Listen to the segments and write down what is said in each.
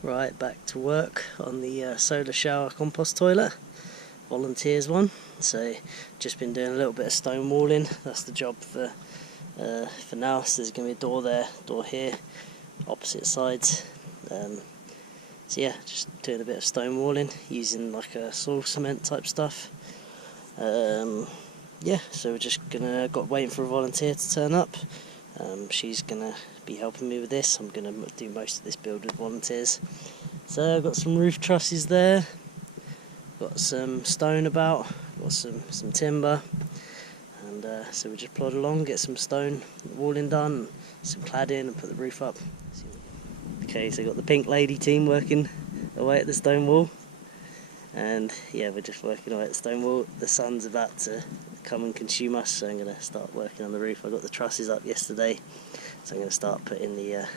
Right, back to work on the solar shower compost toilet, volunteers one. So just been doing a little bit of stone walling. That's the job for now. So there's going to be a door there, door here, opposite sides. So yeah, just doing a bit of stone walling using like a soil cement type stuff. Yeah, so we're just waiting for a volunteer to turn up. She's gonna be helping me with this. I'm gonna do most of this build with volunteers. So I've got some roof trusses there, got some stone about, got some timber, and so we just plod along, get some stone walling done, some cladding, and put the roof up. Okay, so I've got the pink lady team working away at the stone wall, and yeah, we're just working away at the stone wall. The sun's about to come and consume us, so I'm going to start working on the roof. I got the trusses up yesterday, so I'm going to start putting the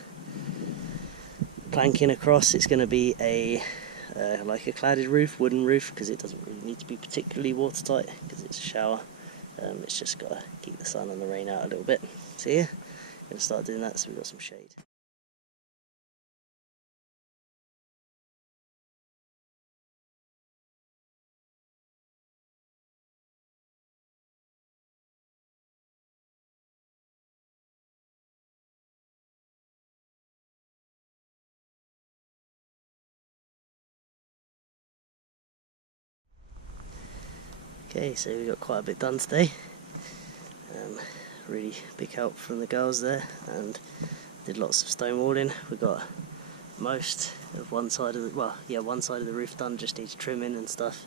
planking across. It's going to be like a cladded roof, wooden roof, because it doesn't really need to be particularly watertight because it's a shower. It's just got to keep the sun and the rain out a little bit. So yeah, I'm going to start doing that so we've got some shade. Okay, so we got quite a bit done today. Really big help from the girls there, and did lots of stone walling. We got most of one side of the roof done. Just needs trimming and stuff.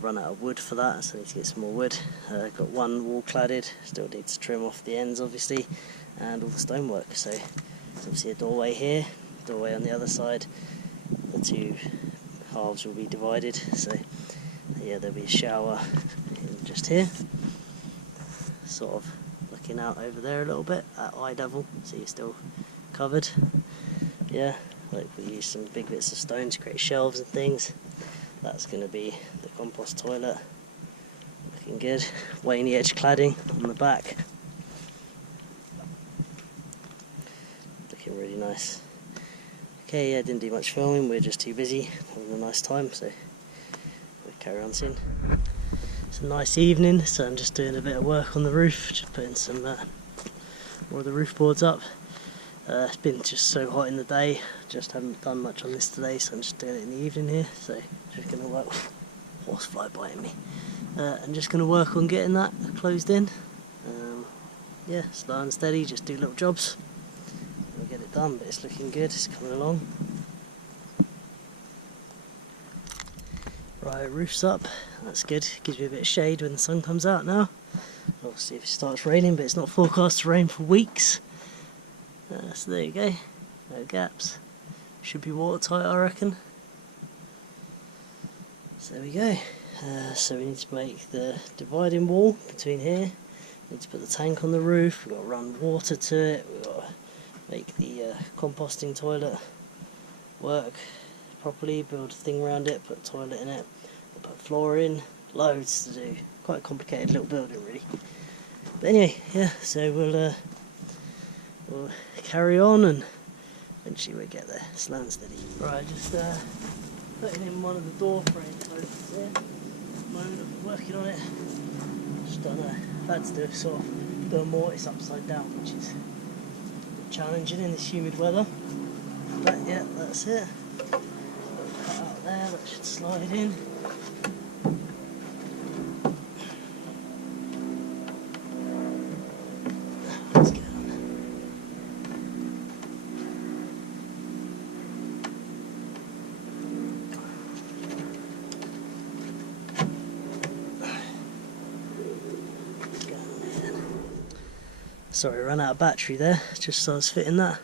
Run out of wood for that, so I need to get some more wood. Got one wall cladded. Still need to trim off the ends, obviously, and all the stonework. So there's obviously a doorway here, doorway on the other side. The two halves will be divided. So yeah, there'll be a shower just here, sort of looking out over there a little bit at eye level, so you're still covered. Yeah, like we use some big bits of stone to create shelves and things. That's going to be the compost toilet. Looking good. Wainy edge cladding on the back. Looking really nice. Okay, yeah, didn't do much filming. We're just too busy having a nice time, so we'll carry on soon. It's a nice evening, so I'm just doing a bit of work on the roof, just putting some more of the roof boards up. It's been just so hot in the day, just haven't done much on this today, so I'm just doing it in the evening here. So just going to work, horsefly biting me. I'm just going to work on getting that closed in. Yeah, slow and steady, just do little jobs. We'll get it done, but it's looking good, it's coming along. Right, roof's up, that's good, gives me a bit of shade when the sun comes out now. We'll see if it starts raining, but it's not forecast to rain for weeks. So there you go, no gaps. Should be watertight, I reckon. So there we go. So we need to make the dividing wall between here. Need to put the tank on the roof. We've got to run water to it. We've got to make the composting toilet work properly. Build a thing around it. Put a toilet in it. Put floor in. Loads to do. Quite a complicated little building, really. But anyway, yeah. So we'll carry on and eventually we'll get there, slow and steady. Right, just putting in one of the door frames there. At the moment I've been working on it. Just had to do a mortise upside down, which is challenging in this humid weather. But yeah, that's it. Cut out there, that should slide in. Sorry, I ran out of battery there, just so I was fitting that.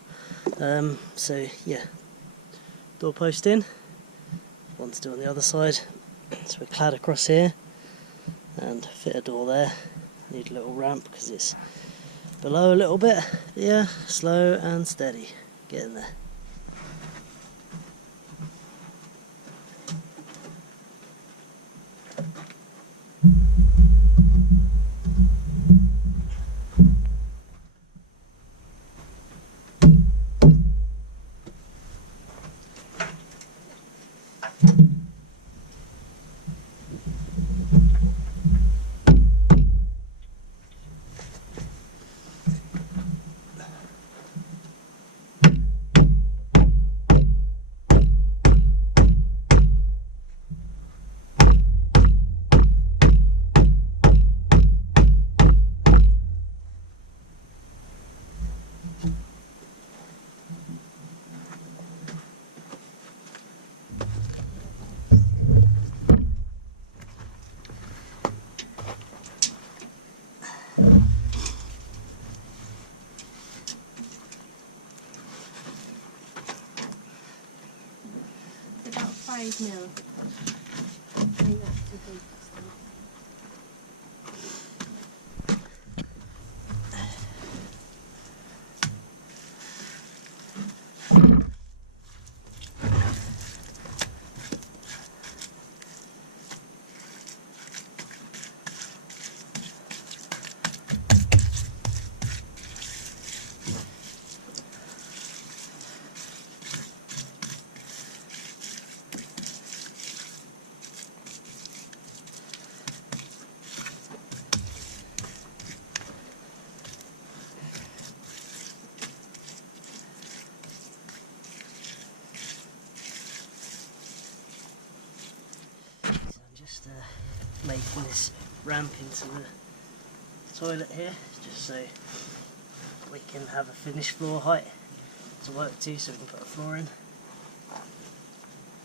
So yeah, door post in, one to do on the other side. So we're clad across here and fit a door there. Need a little ramp because it's below a little bit. Yeah, slow and steady, getting there. 5 mil. I think that's too big. Making this ramp into the toilet here, just so we can have a finished floor height to work to, so we can put a floor in.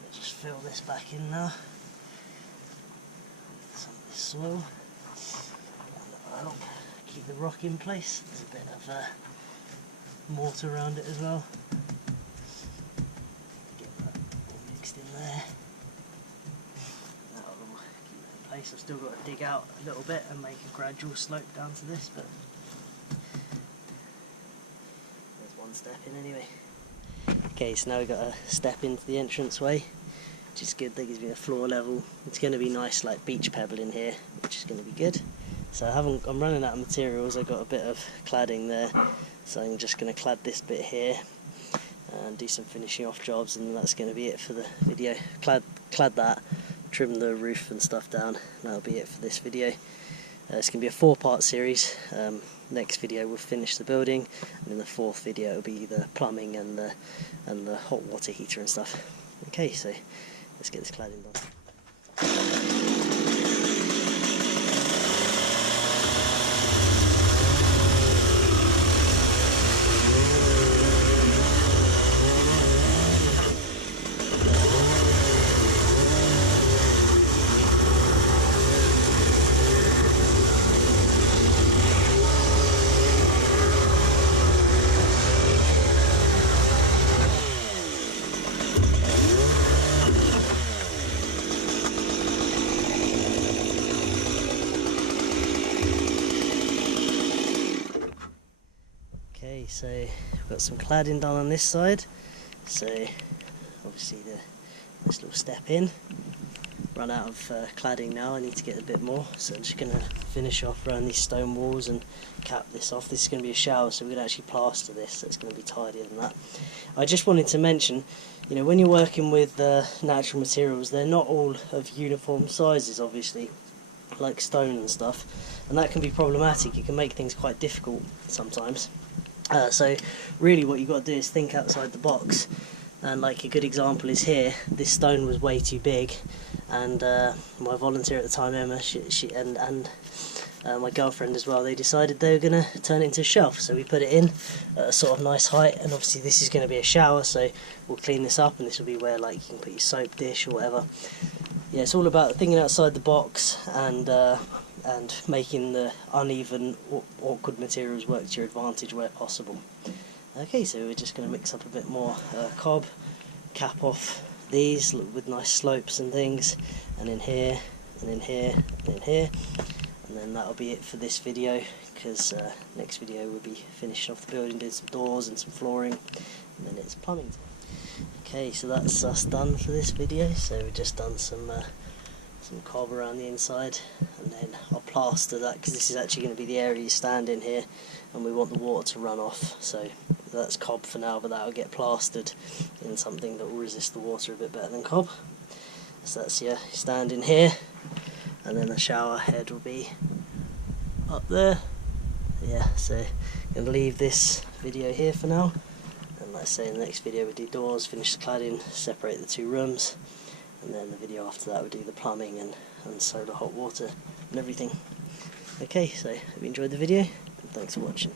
Let's just fill this back in now with some of this soil, and that'll keep the rock in place. There's a bit of mortar around it as well. Get that all mixed in there. I've still got to dig out a little bit and make a gradual slope down to this, but there's one step in anyway. Okay, so now we've got a step into the entranceway, which is good. That gives me a floor level. It's going to be nice, like beach pebble in here, which is going to be good. So I'm running out of materials. I've got a bit of cladding there, so I'm just going to clad this bit here and do some finishing off jobs, and that's going to be it for the video. Clad that. Trim the roof and stuff down, and that'll be it for this video. It's going to be a 4-part series. Next video we'll finish the building, and in the 4th video it'll be the plumbing and the hot water heater and stuff. Okay, so let's get this cladding done. So we've got some cladding done on this side, so obviously the nice little step in. Run out of cladding now, I need to get a bit more, so I'm just going to finish off around these stone walls and cap this off. This is going to be a shower, so we're going to actually plaster this, so it's going to be tidier than that. I just wanted to mention, you know, when you're working with natural materials, they're not all of uniform sizes, obviously, like stone and stuff, and that can be problematic. It can make things quite difficult sometimes. So really what you've got to do is think outside the box, and like a good example is here. This stone was way too big, and my volunteer at the time, Emma, she and my girlfriend as well, they decided they were going to turn it into a shelf, so we put it in at a sort of nice height, and obviously this is going to be a shower, so we'll clean this up, and this will be where like you can put your soap dish or whatever. Yeah, it's all about thinking outside the box and making the uneven, awkward materials work to your advantage where possible. Okay, so we're just going to mix up a bit more cob, cap off these with nice slopes and things, and in here, and in here, and in here, and then that'll be it for this video, because next video we'll be finishing off the building, doing some doors and some flooring, and then it's plumbing. Okay, so that's us done for this video. So we've just done some cob around the inside, and then I'll plaster that, because this is actually going to be the area you stand in here, and we want the water to run off. So that's cob for now, but that'll get plastered in something that will resist the water a bit better than cob. So that's your stand in here, and then the shower head will be up there. Yeah, so I'm going to leave this video here for now, and like I say, in the next video we'll do doors, finish the cladding, separate the 2 rooms, and then the video after that we'll do the plumbing and solar hot water and everything. Okay, so hope you enjoyed the video, and thanks for watching.